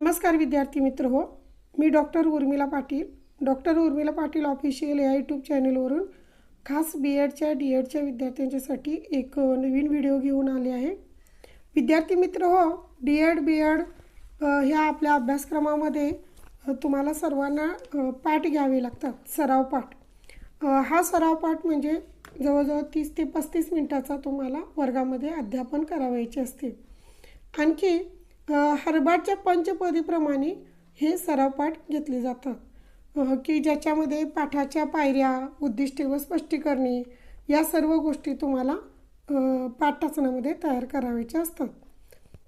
नमस्कार विद्यार्थी मित्र हो मी doctor Urmila Patil. Doctor Urmila Patil official या यूट्यूब चॅनलवरून खास बी एडच्या डी एडच्या विद्यार्थ्यांच्यासाठी एक नवीन व्हिडिओ घेऊन आले आहे. विद्यार्थी मित्र हो डी एड बी एड ह्या आपल्या अभ्यासक्रमामध्ये तुम्हाला सर्वांना पाठ घ्यावे लागतात सराव पाठ. हा सराव पाठ म्हणजे जवळजवळ तीस ते पस्तीस मिनटाचा तुम्हाला वर्गामध्ये अध्यापन करावायचे असते. आणखी हरबाटच्या पंचपदीप्रमाणे हे सरावपाठ घेतले जातात. की ज्याच्यामध्ये पाठाच्या पायऱ्या उद्दिष्टे व स्पष्टीकरणे या सर्व गोष्टी तुम्हाला पाठ टाचणामध्ये तयार करावयाच्या असतात.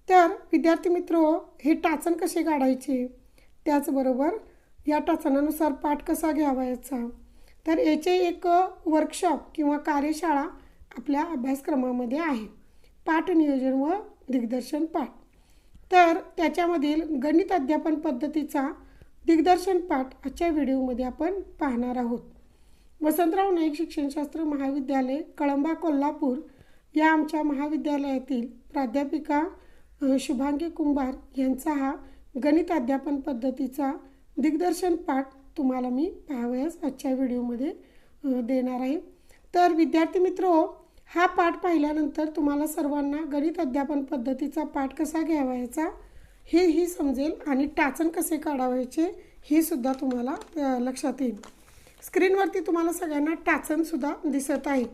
तर विद्यार्थी मित्र हे टाचण कसे काढायचे? त्याचबरोबर या टाचनानुसार पाठ कसा घ्यावायचा? तर याचे एक वर्कशॉप किंवा कार्यशाळा आपल्या अभ्यासक्रमामध्ये आहे. पाठ नियोजन व दिग्दर्शन पाठ. तर त्याच्यामधील गणित अध्यापन पद्धतीचा दिग्दर्शन पाठ आजच्या व्हिडिओमध्ये आपण पाहणार आहोत. वसंतराव नाईक शिक्षणशास्त्र महाविद्यालय कळंबा कोल्हापूर या आमच्या महाविद्यालयातील प्राध्यापिका शुभांगी कुंभार यांचा हा गणित अध्यापन पद्धतीचा दिग्दर्शन पाठ तुम्हाला मी पाहावयास आजच्या व्हिडिओमध्ये देणार आहे. तर विद्यार्थी मित्र हा पाठ पाहिल्यानंतर तुम्हाला सर्वांना गणित अध्यापन पद्धतीचा पाठ कसा घ्यावायचा हेही समजेल आणि टाचण कसे काढावायचे हे सुद्धा तुम्हाला लक्षात येईल. स्क्रीनवरती तुम्हाला सगळ्यांना टाचणसुद्धा दिसत आहे.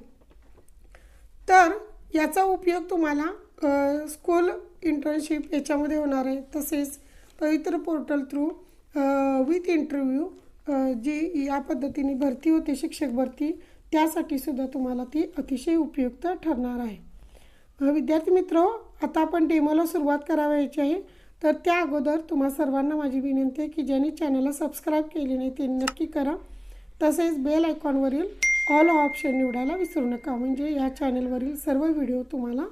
तर याचा उपयोग तुम्हाला स्कूल इंटर्नशिप याच्यामध्ये होणार आहे. तसेच Pavitra portal through with interview जी या पद्धतीने भरती होते शिक्षक भरती त्यासाठी सुद्धा तुम्हाला ती अतिशय उपयुक्त ठरणार आहे. विद्यार्थी मित्र आता आपण डेमोला सुरुवात करावयाची आहे. तर त्या अगोदर तुम्हा सर्वांना माझी विनंती आहे की ज्यांनी चॅनलला सबस्क्राईब केली नाही त्यांनी नक्की करा. तसेच बेल आयकॉनवरील ऑल ऑप्शन निवडायला विसरू नका. म्हणजे या चॅनलवरील सर्व व्हिडिओ तुम्हाला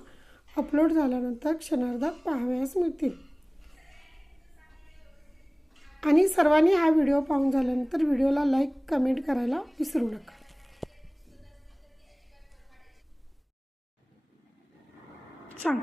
अपलोड झाल्यानंतर क्षणार्धात पाहावयास मिळतील. आणि सर्वांनी हा व्हिडिओ पाहून झाल्यानंतर व्हिडिओला लाईक कमेंट करायला विसरू नका. सांग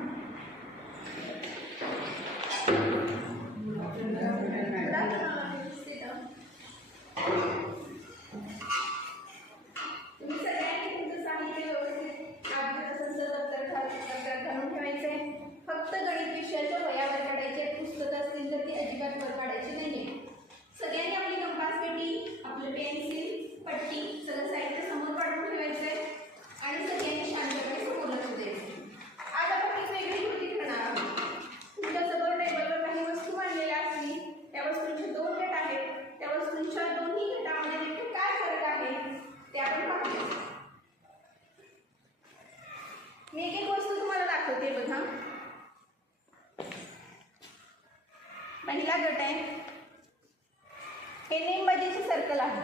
हे नेमबाजीचे सर्कल आहे.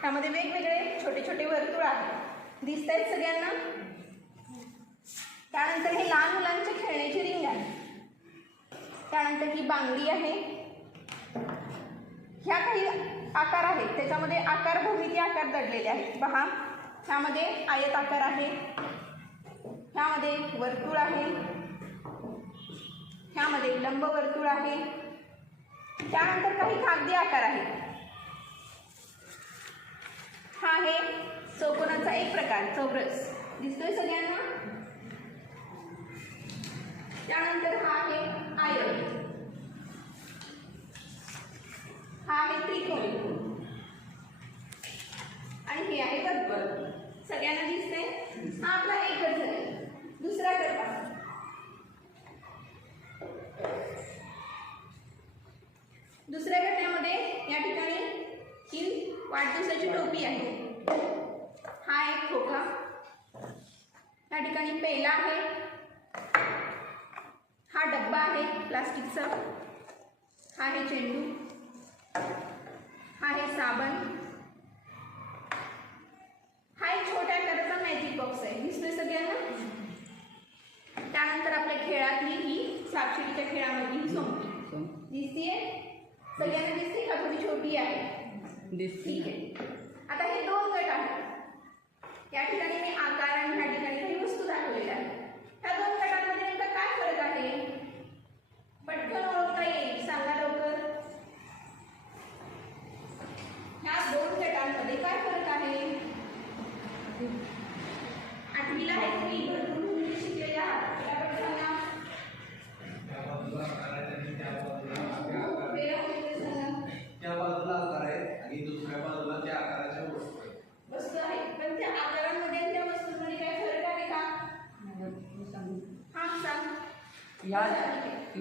त्यामध्ये वेगवेगळे छोटे छोटे वर्तुळ आहेत. दिसत आहेत सगळ्यांना? त्यानंतर हे लहान मुलांचे खेळण्याची रिंग आहे. त्यानंतर ही बांगडी आहे. ह्या काही आकार आहेत. त्याच्यामध्ये आकार भूमिती आकार दडलेले आहेत. पहा ह्यामध्ये आयत आकार आहे. ह्यामध्ये वर्तुळ आहे. ह्यामध्ये लंब वर्तुळ आहे. त्यानंतर काही कागदी आकार आहेत. हा आहे चौकोनाचा एक प्रकार चौरस. दिसतोय सगळ्यांना? त्यानंतर हा आहे आयत हा आहे त्रिकोणी आणि हे आहे वर्तुळ सगळ्यांना दिसते हा आपला एक गट दुसरा गट दुसऱ्या घटनेमध्ये या ठिकाणी ही वाढदिवसाची टोपी आहे हा एक खोका या ठिकाणी पेला आहे. हा डब्बा आहे प्लास्टिकचा. हा आहे चेंडू. हा आहे साबण. हा एक छोट्या आकाराचा मॅजिक बॉक्स आहे. दिसतोय सगळ्यांना? त्यानंतर आपल्या खेळातली ही सापशिडीच्या खेळामधली ही सोंगटी दिसतीये? सगळ्यांना दिसते का? थोडी छोटी आहे. ठीक आहे. आता हे दोन गट आहेत. या ठिकाणी मी आकार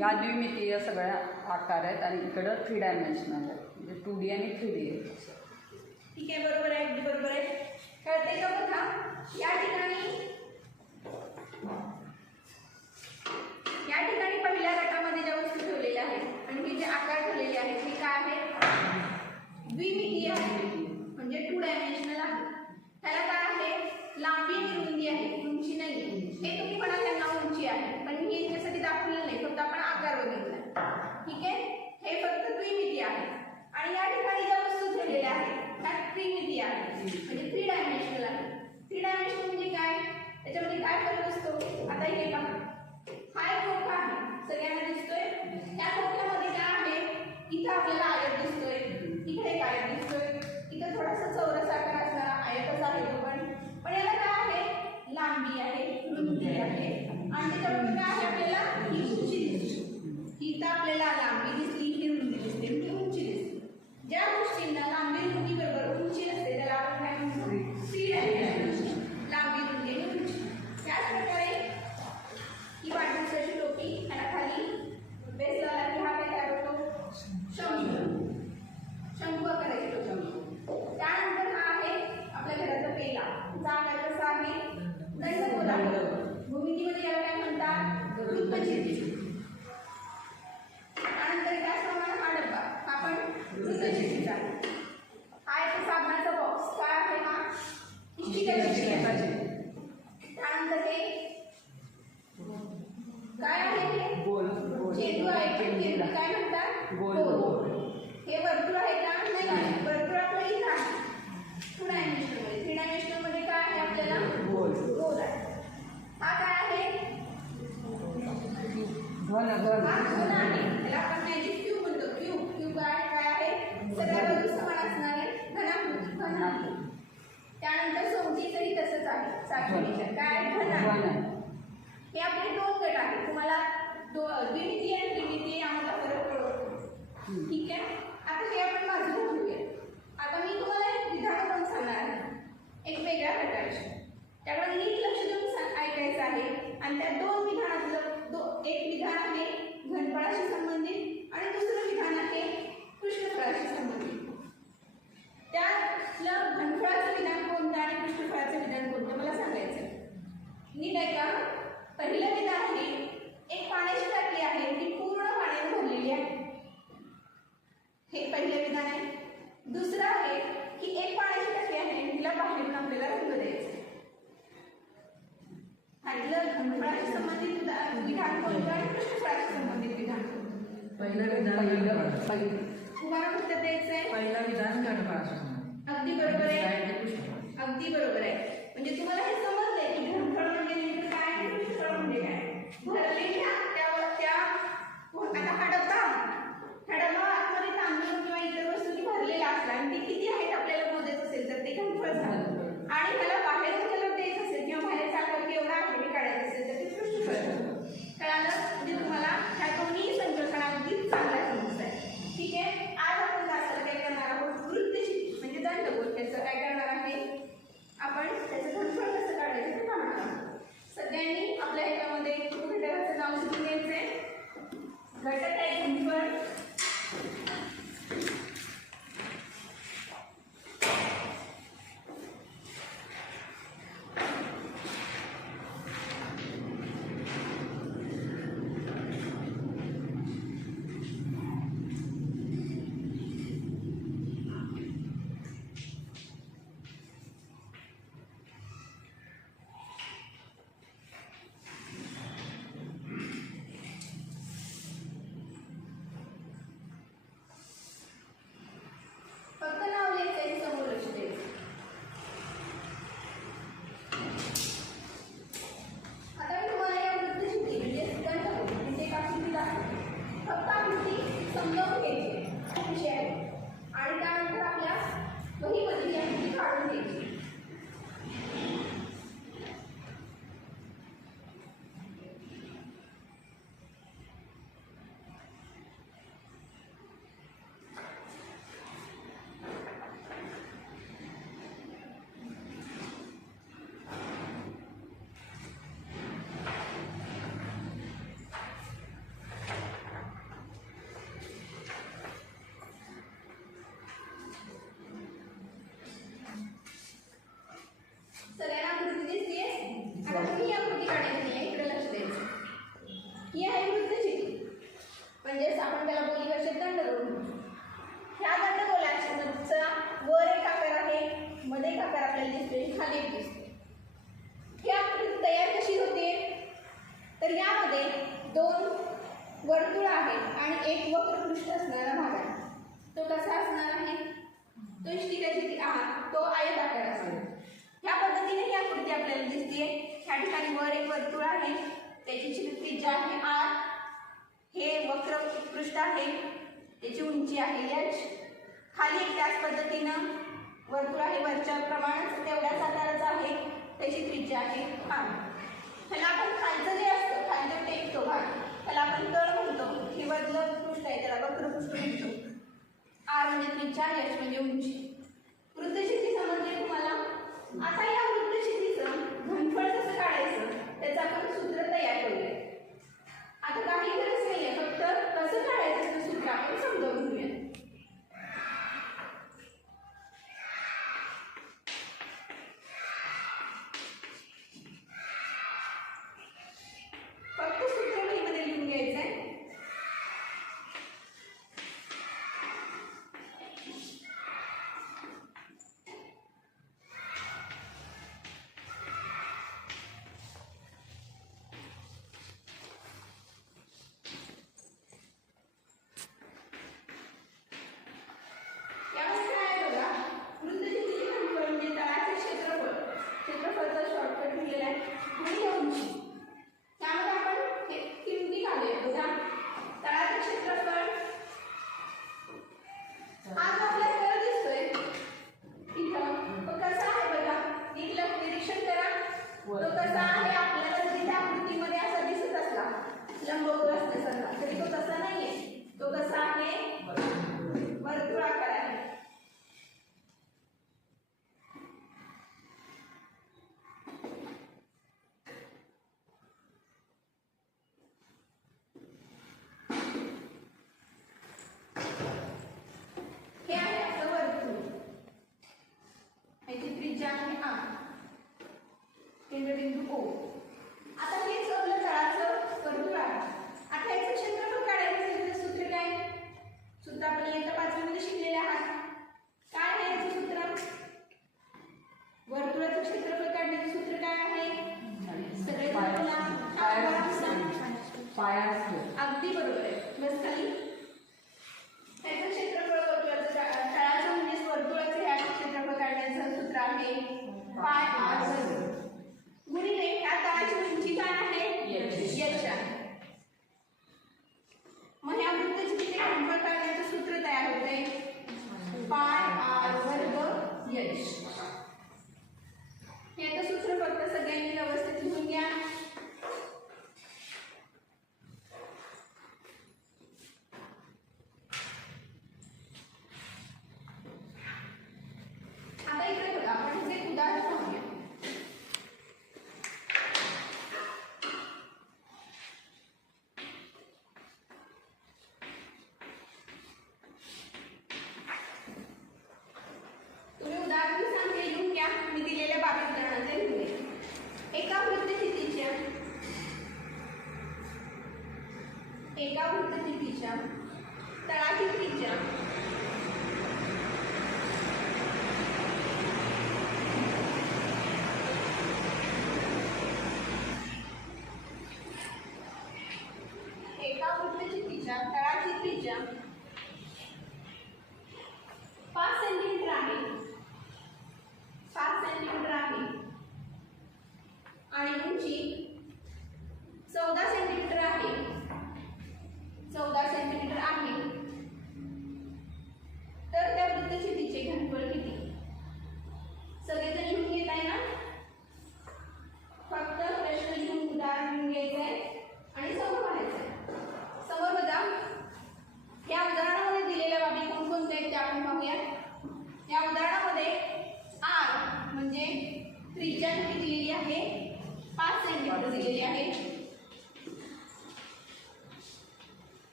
ह्या द्विमितीय सगळ्या आकार आहेत आणि इकडं थ्री डायमेन्शनल आहे म्हणजे टू डी आणि थ्री डी आहे ठीक आहे बरोबर आहे अगदी बरोबर आहे. कळते का बघा या ठिकाणी या ठिकाणी पहिल्या गटामध्ये ज्या वस्तू ठेवलेल्या आहेत आणि हे जे आकार ठेवलेले आहेत हे काय आहे? द्विमितीय आहे. म्हणजे टू डायमेन्शनल आहे. त्याला काय आहे? लांबी आणि रुंदी आहे उंची नाही. हे तुम्ही म्हणाल त्यांना घेण्यासाठी दाखवलेलं नाही फक्त आपण आकार बघितला. ठीक आहे? हे फक्त त्रिमिती आहे. आणि या ठिकाणी ज्या वस्तू झालेल्या आहेत त्या त्रिमिती आहेत. म्हणजे थ्री डायमेन्शनल आहे थ्री डायमेन्शनल म्हणजे काय? त्याच्यामध्ये काय फरक असतो? आता हे पहा. हा एक खोका आहे. सगळ्यांना दिसतोय? त्या खोक्यामध्ये काय आहे? इथं आपल्याला आयत दिसतोय. इकडे काय दिसतोय. इथं थोडासा चौरस आकार आणि त्यामुळे काय आहे आपल्याला ही उंची दिसली ही तर आपल्याला लांबी दिसली ही रुंदी दिसली म्हणजे उंची दिसली ज्या गोष्टी Buenas tardes. पहिलं विधान तुम्हाला फक्त द्यायचं आहे पहिला विधान अगदी बरोबर आहे. अगदी बरोबर आहे. म्हणजे तुम्हाला हे समजलंय की धर्मफळ म्हणजे नेमकं काय आणि म्हणजे काय? भरले म्हणजे घ्या त्या त्या आता हा म्हणजेच आपण त्याला बोली भाषेत दंडगोल म्हणतो ह्या दंडगोलाचा वर एक आकार आहे मध्ये एक आकार आपल्याला दिसते खाली एक दिसते ही आकृती तयार कशी होते? तर यामध्ये दोन वर्तुळ आहेत आणि एक वक्र पृष्ठ असणारा भाग आहे. तो कसा असणार आहे? तो इष्टिकाची आहार तो आयताकार असणार ह्या पद्धतीने ही आकृती आपल्याला दिसते ह्या ठिकाणी वर एक वर्तुळ आहे. त्याची त्रिज्या आहे. आहे. त्याची उंची आहे एच खाली त्याच पद्धतीनं वर्तुळ आहे वरच्या प्रमाणात तेवढ्याच आकाराचा आहे. त्याची त्रिज्या आहे हा ह्याला आपण खालचं जे असतं खालचं टेकतो भाग. त्याला आपण तळ म्हणतो. हे वरलं पृष्ठ आहे त्याला वक्रपृष्ठ म्हणतो. आर म्हणजे त्रिज्या एच म्हणजे उंची. वृत्तशिती समजले तुम्हाला आता या वृत्तशितीचं घनफळ कसं काढायचं त्याचं आपण सूत्र तयार करूया. आता काही गरज नाहीये फक्त कसं काढायचं सूत्र आपण समजावून घेऊया.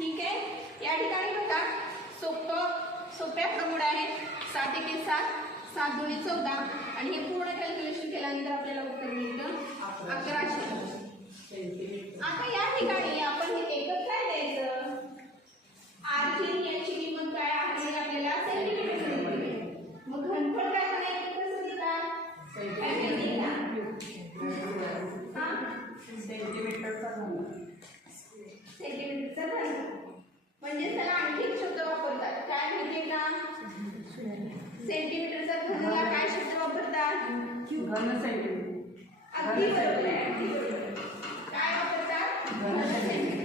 ठीक आहे? या ठिकाणी बघा सोप सोप्या प्रमुड आहे सात एके सात सात दोन चौदा आणि हे पूर्ण कॅल्क्युलेशन केल्यानंतर आपल्याला उत्तर मिळतं अकराशे. आता या ठिकाणी म्हणजे त्याला आणखी शब्द वापरतात. काय माहितीये का? सेंटीमीटरचा घनला काय शब्द वापरतात? घन सेंटीमीटर अगदी बरोबर काय वापरतात? घन सेंटीमीटर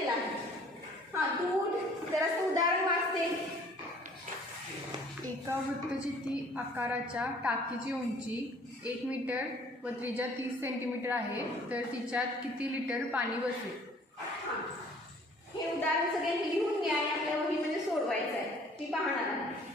केलेला आहे. हां दूध जरासं उदाहरण वाचते एका वृत्तचिती आकाराच्या टाकीची उंची एक मीटर व त्रिज्या तीस सेंटीमीटर आहे तर तिच्यात किती लिटर पाणी बसेल? हे. उदाहरण सगळे लिहून घ्या आणि आपल्या वहीमध्ये म्हणजे सोडवायचं आहे. ती पाहणार आहे.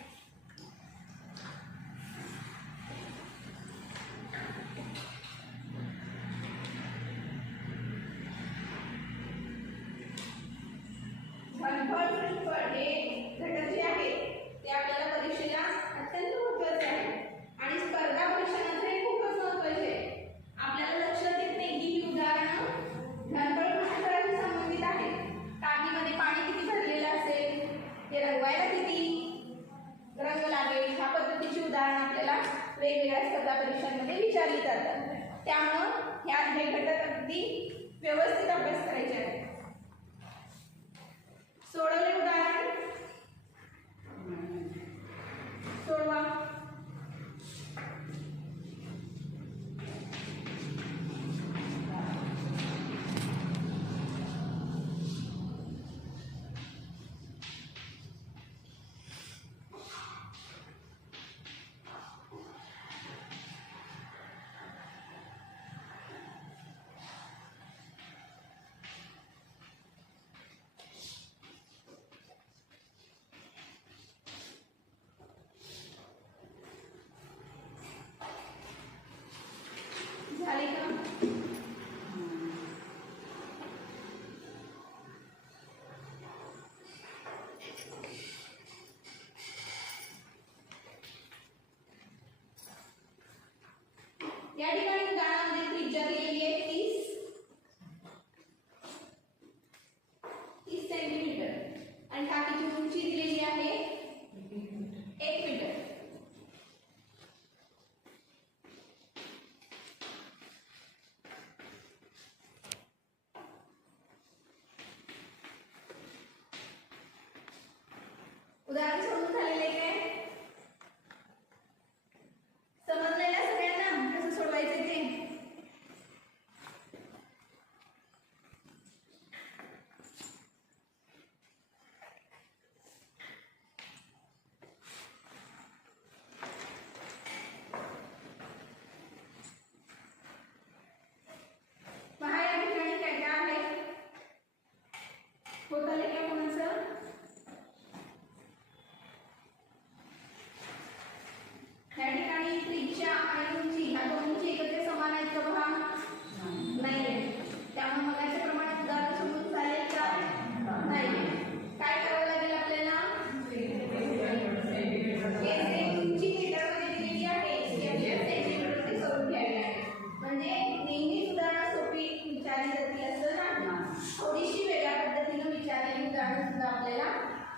आपल्याला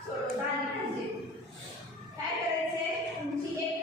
सोडवता आली पाहिजे काय करायचे? तुमची एक